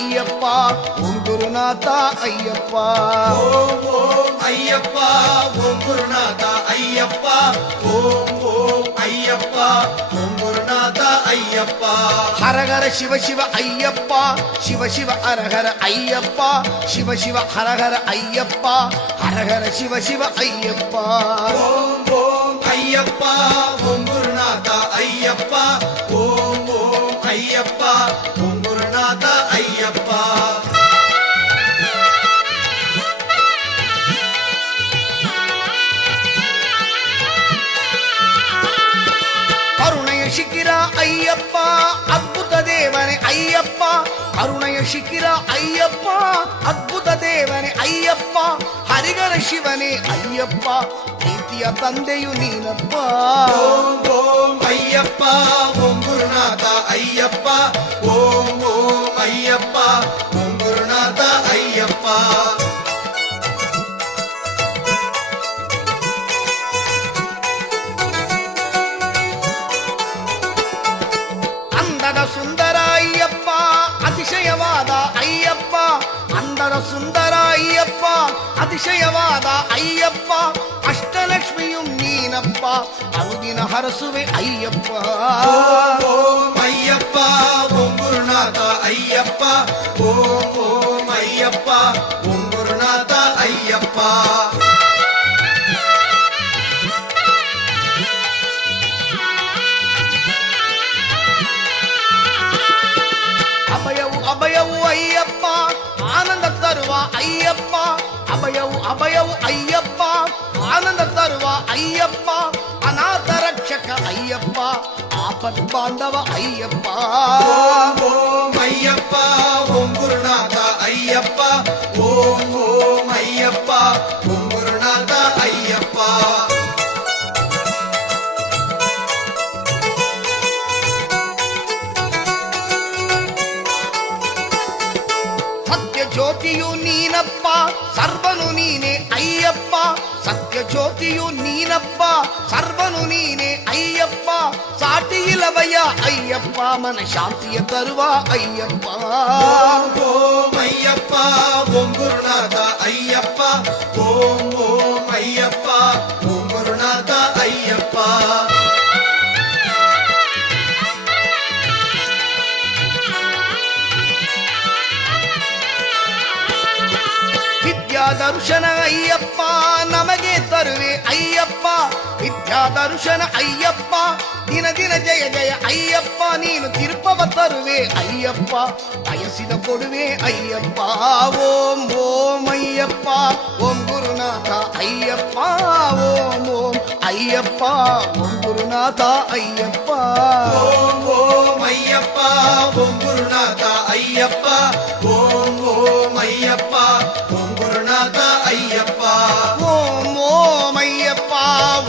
ஐயப்பா ஓம் குருநாதா ஐயப்பா ஓம் ஓம் ஐயப்பா ஓம் குருநாதா ஐயப்பா ஓம் ஓம் ஐயப்பா ஓம் குருநாதா ஐயப்பா ஹரஹர சிவ சிவ ஐயப்பா சிவ சிவ ஹரஹர ஐயப்பா சிவ சிவ ஹரஹர ஐயப்பா ஹரஹர சிவ சிவ ஐயப்பா ஓம் ஓம் ஐயப்பா ஓம் குருநாதா ஐயப்பா ஓம் ஓம் ஐயப்பா ஓம் குருநாதா ஐயப்பா கருணைய சிக்கிரா ஐயப்பா அத்புத தேவனே ஐயப்பா கருணைய சிக்கிரா ஐயப்பா அத்புத தேவனே ஐயப்பா ஹரிகர ಶಿವನೇ ஐயப்பா ಪ್ರೀತಿಯ ತಂದೆಯು ನೀನಪ್ಪಾ ஓம் ஓம் ஐயப்பா ஓம் குருநாதா ஐயப்பா ஓம் ஓம் ஐயப்பா ஓம் குருநாதா ஐயப்பா ಅಂದದ ಸುಂದರ ಅಯ್ಯಪ್ಪ ಅತಿಶಯವಾದ ಅಯ್ಯಪ್ಪ ಅಂದದ ಸುಂದರ ಅಯ್ಯಪ್ಪ ಅತಿಶಯವಾದ ಅಯ್ಯಪ್ಪ ಅಷ್ಟಲಕ್ಷ್ಮಿಯು ನೀನಪ್ಪ ಅರುದಿನ ಹರಸುವೆ ಅಯ್ಯಪ್ಪ ஓம் ஓம் ஐயப்பா ஓம் குருநாதா ஐயப்பா ஓம் ஓம் ஐயப்பா ஓம் குருநாதா ஐயப்பா ಅಭಯವು ಅಭಯವು ಅಯ್ಯಪ್ಪ ಆನಂದ ತರುವ ಅಯ್ಯಪ್ಪ ಅಭಯವು ಅಭಯವು ಅಯ್ಯಪ್ಪ ಆನಂದ ತರುವ ಅಯ್ಯಪ್ಪ ಅನಾಥ ರಕ್ಷಕ ಅಯ್ಯಪ್ಪ ಆಪತ್ ಬಾಂಧವ ಅಯ್ಯಪ್ಪ ஓம் ஓம் ஐயப்பா ஓம் குருநாதா ஐயப்பா ஓம் ஓம் ஐயப்பா ஓம் குருநாதா ஐயப்பா ಸತ್ಯ ಜ್ಯೋತಿಯು ನೀನಪ್ಪ ಸರ್ವನು ನೀನೆ ಅಯ್ಯಪ್ಪ ಸತ್ಯ ಜ್ಯೋತಿಯು ನೀನಪ್ಪ ಸರ್ವನು ನೀನೆ ಅಯ್ಯಪ್ಪ ಸಾಟಿ ಇಲ್ಲವಯ್ಯ ಅಯ್ಯಪ್ಪ ಮನ ಶಾಂತಿಯ ತರುವ ಅಯ್ಯಪ್ಪ ஓம் ஓம் ஐயப்பா ஓம் குருநாதா ஐயப்பா ஓம் ஓம் ஐயப்பா ஓம் குருநாதா ஐயப்பா ವಿದ್ಯಾ ದರ್ಶನ ಅಯ್ಯಪ್ಪ ನಮಗೆ ತರುವೆ ಅಯ್ಯಪ್ಪ ವಿದ್ಯಾ ದರ್ಶನ ಅಯ್ಯಪ್ಪ ದಿನ ದಿನ ಜಯ ಜಯ ಅಯ್ಯಪ್ಪ ನೀನು ತಿರುಪವ ತರುವೆ ಅಯ್ಯಪ್ಪ ಬಯಸಿದ ಕೊಡುವೆ ಅಯ್ಯಪ್ಪ ಓಂ ಓಂ ಅಯ್ಯಪ್ಪ ಓಂ ಗುರುನಾಥ ಅಯ್ಯಪ್ಪ ಓಂ ಓಂ ಅಯ್ಯಪ್ಪ ಓಂ ಗುರುನಾಥ ಅಯ್ಯಪ್ಪ ஓம் ஓம் ஐயப்பா ஓம் குருநாதா ஐயப்பா ஓம் ஓம் ஐயப்பா ஓம் குருநாதா ஐயப்பா ಓಂ ಓಂ ಅಯ್ಯಪ್ಪ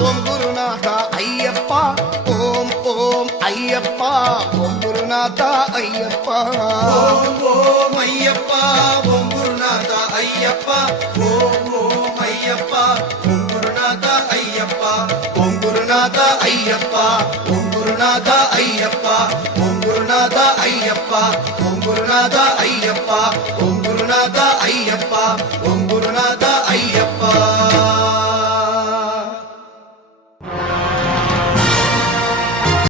ಓಂ ಗುರುನಾಥ ಅಯ್ಯಪ್ಪ ಓಂ ಓಂ ಅಯ್ಯಪ್ಪ ಓಂ ಗುರುನಾಥ ಅಯ್ಯಪ್ಪ ஓம் ஓம்